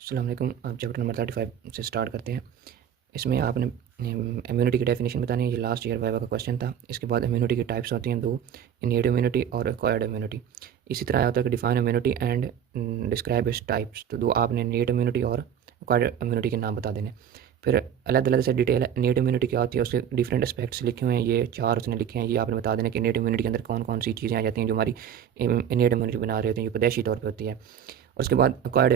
अस्सलाम वालेकुम। आप चैप्टर नंबर 35 से स्टार्ट करते हैं। इसमें आपने इम्यूनिटी की डेफिनेशन बतानी है। ये लास्ट ईयर वाइवा का क्वेश्चन था। इसके बाद इम्यूनिटी की टाइप्स होती हैं दो, इनेट इम्यूनिटी और एक्वायर्ड इम्यूनिटी। इसी तरह होता है कि define immunity and describe its types. तो दो आपने इनेट इम्यूनिटी और एक्वायर्ड इम्यूनिटी के नाम बता देने। फिर अलग अलग से डिटेल इनेट इम्यूनिटी क्या होती है, उसके डिफरेंट एस्पेक्ट्स लिखे हुए हैं। ये चार उसने लिखे हैं। ये आपने बता देना कि इनेट इम्यूनिटी के अंदर कौन कौन सी चीज़ें आ जाती हैं जो हमारी इनेट इम्यूनिटी बना रहे होते हैं, जो पैदाइशी तौर पर होती है। और उसके बाद एक्वायर्ड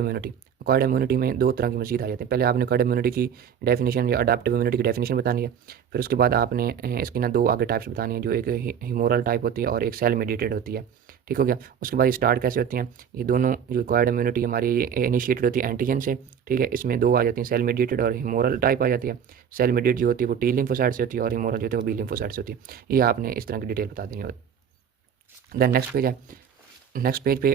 इम्यूनिटी में दो तरह की मज़ीद आ जाते हैं। पहले आपने एक्वायर्ड इम्यूनिटी की डेफिनेशन या अडाप्टिव इम्यूनिटी की डेफिनेशन बतानी है। फिर उसके बाद आपने इसकी ना दो आगे टाइप्स बतानी है, जो एक ह्यूमोरल टाइप होती है और एक सेल मेडिएटेड होती है। ठीक हो गया। उसके बाद ये स्टार्ट कैसे होती हैं, ये दोनों जो एक्वायर्ड इम्यूनिटी हमारी इनिशिएटेड होती है एंटीजन से। ठीक है, इसमें दो आ जाती हैं, सेल मेडिएटेड और ह्यूमोरल टाइप आ जाती है। सेल मेडिएट जो होती है वो टी लिम्फोसाइट से होती है और ह्यूमोरल जो होती है वो बी लिम्फोसाइट से होती है। ये आपने इस तरह की डिटेल बता देनी होती। देन नेक्स्ट पेज है। नेक्स्ट पेज पे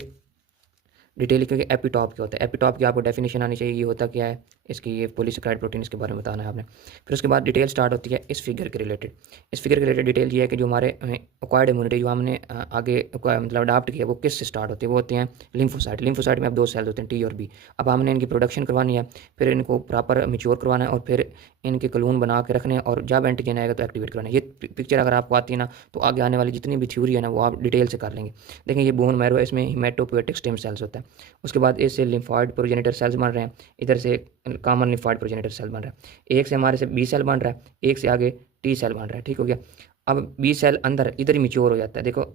डिटेल लिखोगे एपिटॉप क्या होता है। एपिटॉप की आपको डेफिनेशन आनी चाहिए, ये होता क्या है, इसकी ये पॉलीसेकेराइड प्रोटीन, इसके बारे में बताना है आपने। फिर उसके बाद डिटेल स्टार्ट होती है इस फिगर के रिलेटेड। इस फिगर के रिलेटेड डिटेल ये है कि जो हमारे एक्वायर्ड इम्यूनिटी जो हमने आगे मतलब अडाप्ट किया वो किस से स्टार्ट होती है, वो होते हैं लिम्फोसाइट। लिम्फोसाइट में अब दो सेल्स होते हैं, टी और बी। अब हमने इनकी प्रोडक्शन करवानी है, फिर इनको प्रॉपर मिच्योर करवाना है और फिर इनके क्लोन बना के रखने हैं, और जब एंटीजन आएगा तो एक्टिवेट करना है। ये पिक्चर अगर आपको आती है ना, तो आगे आने वाली जितनी भी थ्योरी है ना वो आप डिटेल से कर लेंगे। देखें ये बोन मैरो है, इसमें हिमेटोपोएटिक स्टेम सेल्स होता है। उसके बाद इससे लिम्फॉइड प्रोजेनिटर सेल्स बन रहे हैं, इधर से कॉमन लिम्फॉइड प्रोजेनिटर सेल बन रहा है। एक से हमारे से बी सेल बन रहा है, एक से आगे टी सेल बन रहा है। ठीक हो गया। अब बी सेल अंदर इधर ही मिच्योर हो जाता है। देखो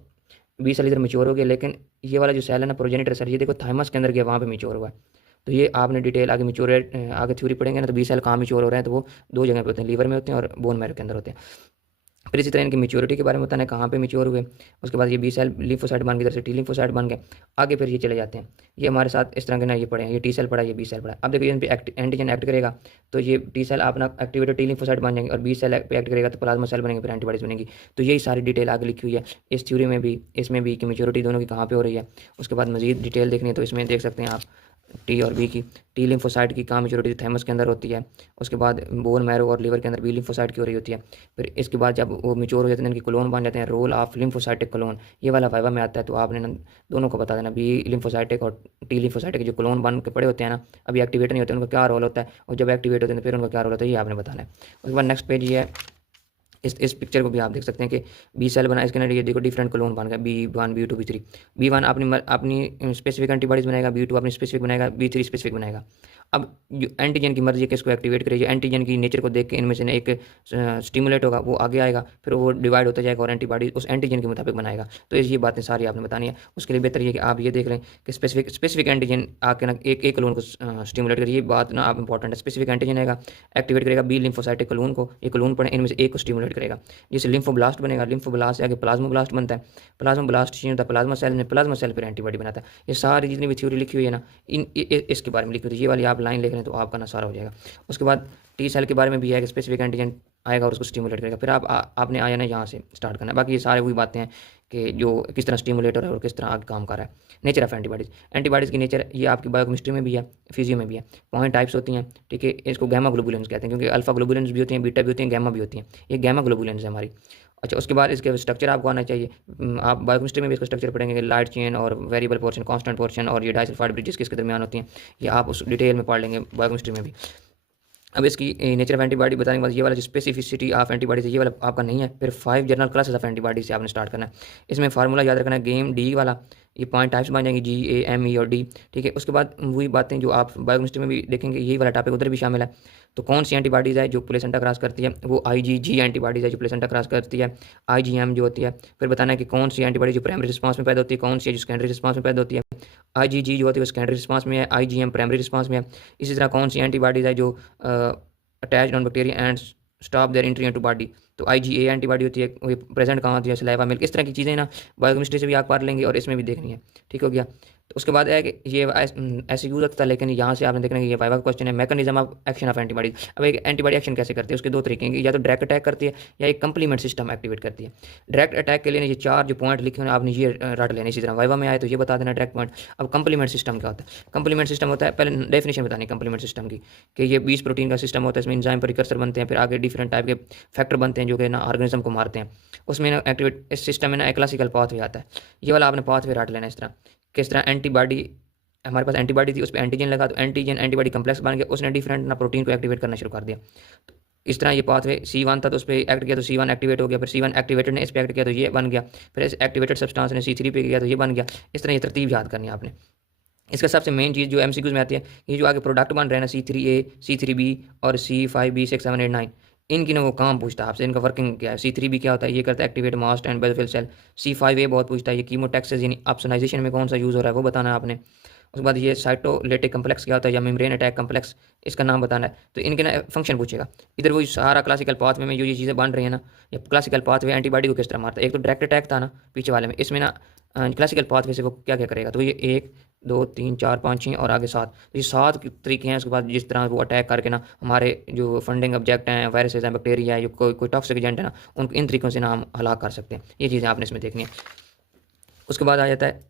बी सेल इधर मिच्योर हो गया, लेकिन ये वाला जो सेल है ना प्रोजेनिटर सेल, ये देखो थाइमस के अंदर गया, वहाँ पे मिच्योर हुआ है। तो ये आपने डिटेल आगे मिच्योर आगे थ्योरी पढ़ेंगे ना, तो बी सेल कहाँ मिच्योर हो रहे हैं, तो वो दो जगह पे होते हैं, लीवर में होते हैं और बोन मैरो के अंदर होते हैं। फिर इसी तरह इनकी मैच्योरिटी के बारे में बताना है, कहाँ पे मैच्योर हुए। उसके बाद ये बी सेल लिम्फोसाइट बन गए, इधर से टी लिम्फोसाइट बन गए। आगे फिर ये चले जाते हैं, ये हमारे साथ इस तरह के ना ये पड़े हैं, ये टी सेल पड़ा है, ये बी सेल पड़ा है। अब देखो इन पे एंटीजन एक्ट करेगा, तो ये टी सेल अपना एक्टिवेटेड टी लिम्फोसाइट बन जाएंगे, और बी सेल पे एक्ट करेगा तो प्लाज्मा सेल बनेंगे, फिर एंटीबॉडीज बनेगी। तो यही सारी डिटेल आगे लिखी हुई है इस थ्योरी में भी, इसमें भी, कि मैच्योरिटी दोनों की कहाँ पे हो रही है। उसके बाद मजीद डिटेल देखनी है तो इसमें देख सकते हैं आप टी और बी की। टी लिम्फोसाइट की कहाँ मेच्योरिटी थैमस के अंदर होती है। उसके बाद बोन मैरो और लीवर के अंदर बी लिम्फोसाइट की हो रही होती है। फिर इसके बाद जब वो मेच्योर हो जाते हैं इनके क्लोन बन जाते हैं, रोल ऑफ लिम्फोसाइटिक क्लोन, ये वाला वाइवा में आता है। तो आपने ना दोनों को बता देना, बी लिम्फोसाइटिक और टी लिम्फोसाइटिक जो क्लोन बन के पड़े होते हैं ना, अभी एक्टिवेट नहीं होते, उनका क्या रोल होता है, और जब एक्टिवेट होते हैं तो फिर उनका क्या रोल होता है, ये आपने बताना है। उसके बाद नेक्स्ट पेज ये है। इस पिक्चर को भी आप देख सकते हैं कि बी सेल बना, इसके अंदर ये देखो डिफरेंट क्लोन बन गया, बी1 बी2 बी3। बी1 अपनी स्पेसिफिक एंटीबॉडीज बनाएगा, बी2 अपनी स्पेसिफिक बनाएगा, बी3 स्पेसिफिक बनाएगा। अब जो एंटीजन की मर्जी है कि इसको एक्टिवेट करेगी, एंटीजन की नेचर को देख के इनमें से एक स्टिमुलेट होगा, वो आगे आएगा, फिर वो डिवाइड होता जाएगा और एंटीबॉडी उस एंटीजन के मुताबिक बनाएगा। तो ये बातें सारी आपने बतानी है। उसके लिए बेहतर ये कि आप ये देख लें कि स्पेसिफिक एंटीजन आके ना एक क्लोन को स्टिमुलेट करिए। ये बात ना आप इंपॉर्टेंट है। स्पेसिफिक एंटीजन आएगा, एक्टिवेट करेगा बी लिम्फोसाइटिक क्लोन को, ये क्लोन पड़े इनमें से एक को स्टिमुलेट करेगा, जैसे लिम्फोब्लास्ट बनेगा। लिम्फोब्लास्ट से आगे प्लाज्मोब्लास्ट बनता है, प्लाज्मोब्लास्ट चेंज होता है प्लाज्मा सेल में, प्लाज्मा सेल फिर एंटीबॉडी बनाता है। ये सारी जितनी भी थ्योरी लिखी हुई है ना, इसके बारे में लिखी हुई है। ये वाली आप लाइन लिख लें तो आपका ना सारा हो जाएगा। उसके बाद टी सेल के बारे में भी है कि स्पेसिफिक एंटीजन आएगा और उसको स्टिमुलेट करेगा। फिर आपने आया ना यहाँ से स्टार्ट करना है। बाकी ये सारे वही बातें हैं कि जो किस तरह स्टिमुलेटर है और किस तरह आगे काम कर रहा है। नेचर ऑफ एंटीबॉडीज़, एंटीबॉडीज़ की नेचर ये आपकी बायोकेमिस्ट्री में भी है, फिजियो में भी है। पॉइंट टाइप्स होती हैं, ठीक है। इसको गैमा ग्लोबुलेंस कहते हैं, क्योंकि अल्फा ग्लोबुलेंस भी होती हैं, बीटा भी होती हैं, गैमा भी होती हैं। ये गैमा ग्लोबुलेंस है हमारी। अच्छा, उसके बाद इसके स्ट्रक्चर आपको आना चाहिए। आप बायोकेमिस्ट्री में भी इसका स्ट्रक्चर पढ़ेंगे, लाइट चेन और वेरिएबल पोर्शन, कांस्टेंट पोर्शन, और ये डाइसल्फाइड ब्रिजेस किसके दरमियान होती हैं, ये आप उस डिटेल में पढ़ लेंगे बायोकेमिस्ट्री में भी। अब इसकी नेचर ऑफ एंटीबॉडी बताने के बाद ये वाला जो स्पेसिफिसिटी ऑफ एंटीबॉडीज है, ये वाला आपका नहीं है। फिर 5 जनरल क्लासेस ऑफ एंटीबॉडी से आपने स्टार्ट करना है। इसमें फार्मूला याद रखना है, गेम डी वाला, ये पॉइंट टाइप्स बन जाएंगे GAME और D। ठीक है। उसके बाद वही बातें जो आप बायोकेमिस्ट्री में भी देखेंगे, यही वाला टॉपिक उधर भी शामिल है। तो कौन सी एंटीबॉडीज़ है जो प्लेसेंटा क्रॉस करती है, वो IgG एंटीबॉडीज़ है जो प्लेसेंटा क्रॉस करती है, IgM जो होती है। फिर बताना है कि कौन सी एंटीबॉडी जो प्राइमरी रिस्पांस में पैदा होती है, कौन सी है जो सेकेंडरी रिस्पांस में पैदा होती है। IgG जो होती है वो सेकेंडरी रिस्पांस में है, IgM प्राइमरी रिस्पांस में है। इसी तरह कौन सी एंटीबॉडीज़ है जो attached on bacteria and stop there entry into body, तो IgA एंटीबॉडी होती है, वो प्रेजेंट कहाँ होती है, सलाइवा मिल्क। इस तरह की चीज़ें ना बायोकेमिस्ट्री से भी आप पढ़ लेंगे और इसमें भी देखनी है। ठीक हो गया। तो उसके बाद है कि ये ऐसे यूज लगता है, लेकिन यहाँ से आपने देखना है कि ये वाइवा का क्वेश्चन है, mechanism of action of antibodies. अब एक एंटीबॉडी एक्शन कैसे करती है, उसके दो तरीके हैं, या तो डायरेक्ट अटैक करती है या एक कंप्लीमेंट सिस्टम एक्टिवेट करती है। डायरेक्ट अटैक के लिए ये चार जो पॉइंट लिखे हैं आपने ये रट लेने, इसी तरह वाइवा में आए तो ये बता देना डायरेक्ट पॉइंट। अब कंप्लीमेंट सिस्टम क्या होता है, कंप्लीमेंट सिस्टम होता है, पहले डेफिनेशन बतानी कंप्लीमेंट सिस्टम की, कि ये 20 प्रोटीन का सिस्टम होता है, इसमें एंजाइम प्रिकर्सर बनते हैं, फिर आगे डिफरेंट टाइप के फैक्टर बनते हैं जो कि ना ऑर्गेनिज्म को मारते हैं। उसमें ना एक्टिवेट इस सिस्टम में ना एक क्लासिकल पाथ हो जाता है। ये वाला आपने पाथ वे रट लेना इस तरह, किस तरह एंटीबॉडी हमारे पास एंटीबॉडी थी, उस पर एंटीजन लगा तो एंटीजन एंटीबॉडी कम्प्लेक्स बन गया, उसने डिफरेंट ना प्रोटीन को एक्टिवेट करना शुरू कर दिया। तो इस तरह ये पाथवे C1 था तो उस पर एक्ट किया तो C1 एक्टिवेट हो गया, फिर C1 एक्टिवेटेड ने इस पर एक्ट किया तो ये बन गया, फिर इस एक्टिवेटेड सब्सटेंस ने C3 पे किया तो ये बन गया। इस तरह ये तरतीब याद करनी है आपने। इसका सबसे मेन चीज़ जो MCQs में आती है, ये जो आगे प्रोडक्ट बन रहे हैं ना C3A C3B और C5B6 7 8 9, इनकी ना वो काम पूछता है आपसे, इनका वर्किंग क्या है। C3B क्या होता है, ये करता है activate mast and basophil cell. C5A बहुत पूछता है, ये कीमोटैक्सिस यानी ऑप्सोनाइजेशन में कौन सा यूज़ हो रहा है वो बताना है आपने। उसके बाद ये साइटोलेटिक कम्प्लेक्स क्या होता है या मेम्ब्रेन अटैक कम्प्लेक्स, इसका नाम बताना है। तो इनके ना फंक्शन पूछेगा। इधर वो सारा क्लासिकल पाथवे में जो ये चीज़ें बन रही हैं ना, या क्लासिकल पाथवे एंटीबॉडी को किस तरह मारता है। एक तो डायरेक्ट अटैक था ना पीछे वाले में, इसमें ना क्लासिकल पाथवे से वो क्या क्या करेगा। तो ये 1 2 3 4 5 6 और आगे 7, तो ये 7 तरीके हैं। उसके बाद जिस तरह वो अटैक करके ना हमारे जो फंडिंग ऑब्जेक्ट हैं, वायरसेस हैं, बैक्टीरिया है, जो कोई टॉक्सिक एजेंट है ना, उनको इन तरीकों से ना हम हलाक कर सकते हैं। ये चीज़ें आपने इसमें देखनी है। उसके बाद आ जाता है,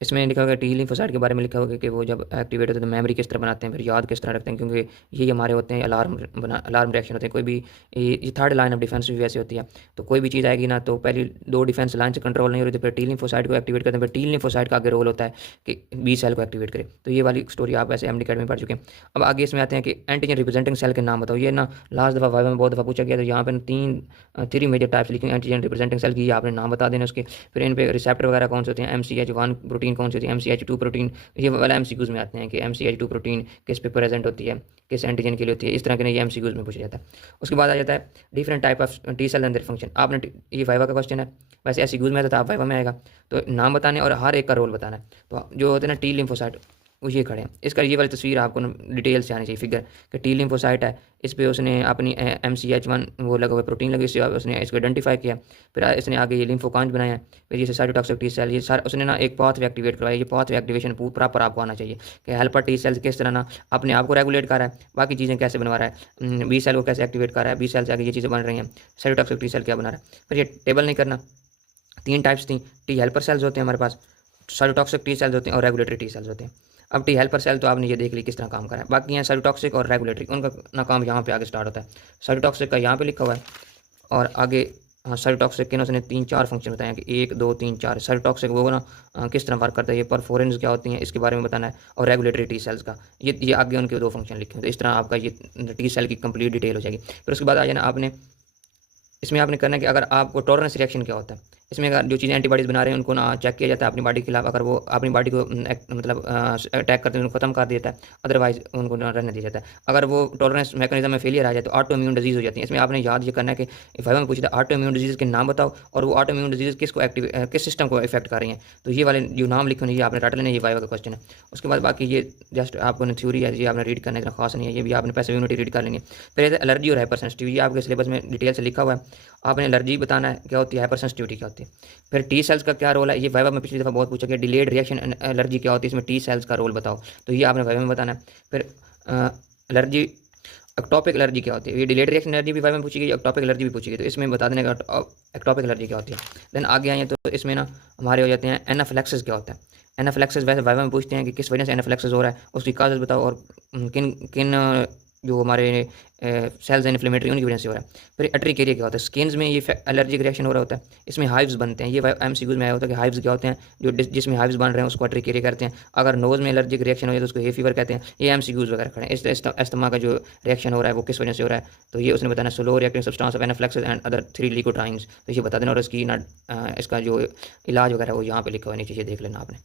इसमें लिखा होगा टी लिम्फोसाइट के बारे में लिखा होगा कि वो जब एक्टिवेट होते हैं तो मेमोरी किस तरह बनाते हैं, फिर याद किस तरह रखते हैं, क्योंकि ये हमारे होते हैं अलार्म रिएक्शन होते हैं। कोई भी ये थर्ड लाइन ऑफ डिफेंस भी वैसे होती है। तो कोई भी चीज़ आएगी ना तो पहली 2 डिफेंस लाइन से कंट्रोल नहीं हो रही, तो फिर टी लिम्फोसाइट को एक्टिवेट करते हैं। फिर टी लिम्फोसाइट का आगे रोल होता है कि बी सेल को एक्टिवेट करे। तो ये वाली स्टोरी आप वैसे MD में पढ़ चुके हैं। अब आगे इसमें आते हैं कि एंटीजन रिप्रेजेंटिंग सेल के नाम बताओ। ये ना लास्ट दफ़ा वाइवा में बहुत दफ़ा पूछा गया, तो यहाँ पर 3 मेजर टाइप्स लिखे एंटीजन रिप्रेजेंटिंग सेल की, आपने नाम बता देना उसके। फिर इन पे रिसेप्टर वगैरह कौन से होते हैं, MCH1 प्रोटीन कौन सी होती है, MCH2 प्रोटीन, ये वाला MCQs में आते हैं कि MCH2 प्रोटीन किस पे प्रेजेंट होती है, किस एंटीजन के लिए होती है। इस तरह के ये MCQs में पूछा जाता है। उसके बाद आ जाता है different type of T cell and their function. आपने ये वाइवा का क्वेश्चन है, वैसे MCQs में आता था, आप वाइवा में आएगा तो नाम बताने और हर एक का रोल बताना है। तो जो होते हैं ना टी लिम्फोसाइट, वो ये खड़े हैं। इसका ये वाली तस्वीर आपको डिटेल से आनी चाहिए, फिगर कि टी लिम्फोसाइट है, इस पे उसने अपनी MCH1 वो लगा हुआ प्रोटीन लगी, इससे उसने इसको आइडेंटिफाई किया। फिर इसने आगे ये लिम्फोकांज बनाया है। फिर ये साइटोटॉक्सिक टी सेल, ये सारा उसने ना एक पाथवे एक्टिवेट करवाया। ये पाथवे एक्टिवेशन प्रॉपर आपको आना चाहिए कि हेल्पर टी सेल्स किस तरह ना अपने आप को रेगुलेट कर रहा है, बाकी चीज़ें कैसे बनवा रहा है, बी सेल को कैसे एक्टिवेट कर रहा है, बी सेल से आगे ये चीज़ें बन रही हैं, साइटोटॉक्सिक टी सेल क्या बना रहा है। फिर ये टेबल नहीं करना, 3 टाइप्स थी। टी हेल्पर सेल्स होते हैं हमारे पास, साइटोटॉक्सिक टी सेल्स होते हैं और रेगुलेटरी टी सेल्स होते हैं। अब टी हेल्पर सेल तो आपने ये देख ली किस तरह काम कर रहा है। बाकी हैं साइटोटॉक्सिक और रेगुलेटरी, उनका ना काम यहाँ पे आगे स्टार्ट होता है। साइटोटॉक्सिक का यहाँ पे लिखा हुआ है और आगे हाँ साइटोटॉक्सिक के ना उसने 3-4 फंक्शन बताए हैं कि 1 2 3 4। साइटोटॉक्सिक वो ना किस तरह वर्क करता है, ये परफोरेंस क्या होती हैं इसके बारे में बताना है, और रेगुलेटरी टी सेल्स का ये आगे उनके 2 फंक्शन लिखे हैं। तो इस तरह आपका ये टी सेल की कंप्लीट डिटेल हो जाएगी। फिर उसके बाद आ जाना आपने, इसमें आपने करना है कि अगर आपको टॉलरेंस रिएक्शन क्या होता है, इसमें अगर जो चीज़ें एंटीबॉडीज़ बना रहे हैं उनको ना चेक किया जाता है अपनी बॉडी के खिलाफ। अगर वो अपनी बॉडी को मतलब अटैक करते हैं उनको ख़त्म कर देता है, अदरवाइज उनको ना रहने दिया जाता है। अगर वो टॉलरेंस मैकेनिज्म में फेलियर आ जाए तो ऑटो इम्यून डिजीज़ हो जाती है। इसमें आपने याद ये करना है कि फाइव में पूछा था ऑटो इम्यून डिजीज़ के नाम बताओ और वो ऑटो इम्यून डिजीज़ किस सिस्टम को इफेक्ट कर रही हैं। तो ये वाले जो नाम लिखे ये आपने रट लेना, ये वाइवा का क्वेश्चन है। उसके बाद बाकी ये जस्ट आपको थ्योरी है, ये आपने रीड करना इतना खास नहीं है, ये भी आपने पैसिव यूनिटी रीड कर लेंगे। फिर एलर्जी और हाइपर सेंसिटिविटी आपके सिलेबस में डिटेल से लिखा हुआ है। आपने एलर्जी बताना है क्या होती है, हाइपर सेंसिटिविटी क्या होती है। फिर टी सेल्स का क्या रोल है, ये वाइवा में पिछली दफ़ा बहुत पूछा गया। डिलेड रिएक्शन एलर्जी क्या होती है, इसमें टी सेल्स का रोल बताओ, तो ये आपने वाइवा में बताना है। फिर एलर्जी एक्टोपिक एलर्जी क्या होती है, ये डिलेड रिएक्शन एलर्जी भी वाइवा में पूछी गई, एक्टोपिक एलर्जी भी पूछी गई, तो इसमें बता देने का एक्टोपिक एलर्जी क्या होती है। देन आगे आए तो इसमें ना हमारे हो जाते हैं एनाफिलैक्सिस क्या होता है। एनाफिलैक्सिस वैसे वाइवा में पूछते हैं कि किस वजह से एनाफिलैक्सिस हो रहा है, उसकी काजेस बताओ और किन किन जो हमारे सेल्स इन्फ्लेमेटरी उनकी वजह से हो रहा है। फिर एट्रिकेरिया क्या होता है, स्किन्स में ये एलर्जिक रिएक्शन हो रहा होता है, इसमें हाइव्स बनते हैं। ये MCQs में आया होता है कि हाइव्स क्या होते हैं, जो जिसमें हाइव्स बन रहे हैं उसको एट्रिकेरिया कहते हैं। अगर नोज़ में एलर्जिक रिएक्शन हो जाए तो उसको हे फीवर कहते हैं। ये MCQs वगैरह खड़े हैं। इस अस्थमा का जो रिएक्शन हो रहा है वो किस वजह से हो रहा है, तो ये उसने बताना slow reacting substance of anaphylaxis and other 3 leukotrienes, तो ये बता देना। और इसकी ना इसका जो इलाज वगैरह वो यहाँ पे लिखा हुआ नीचे, ये देख लेना आपने।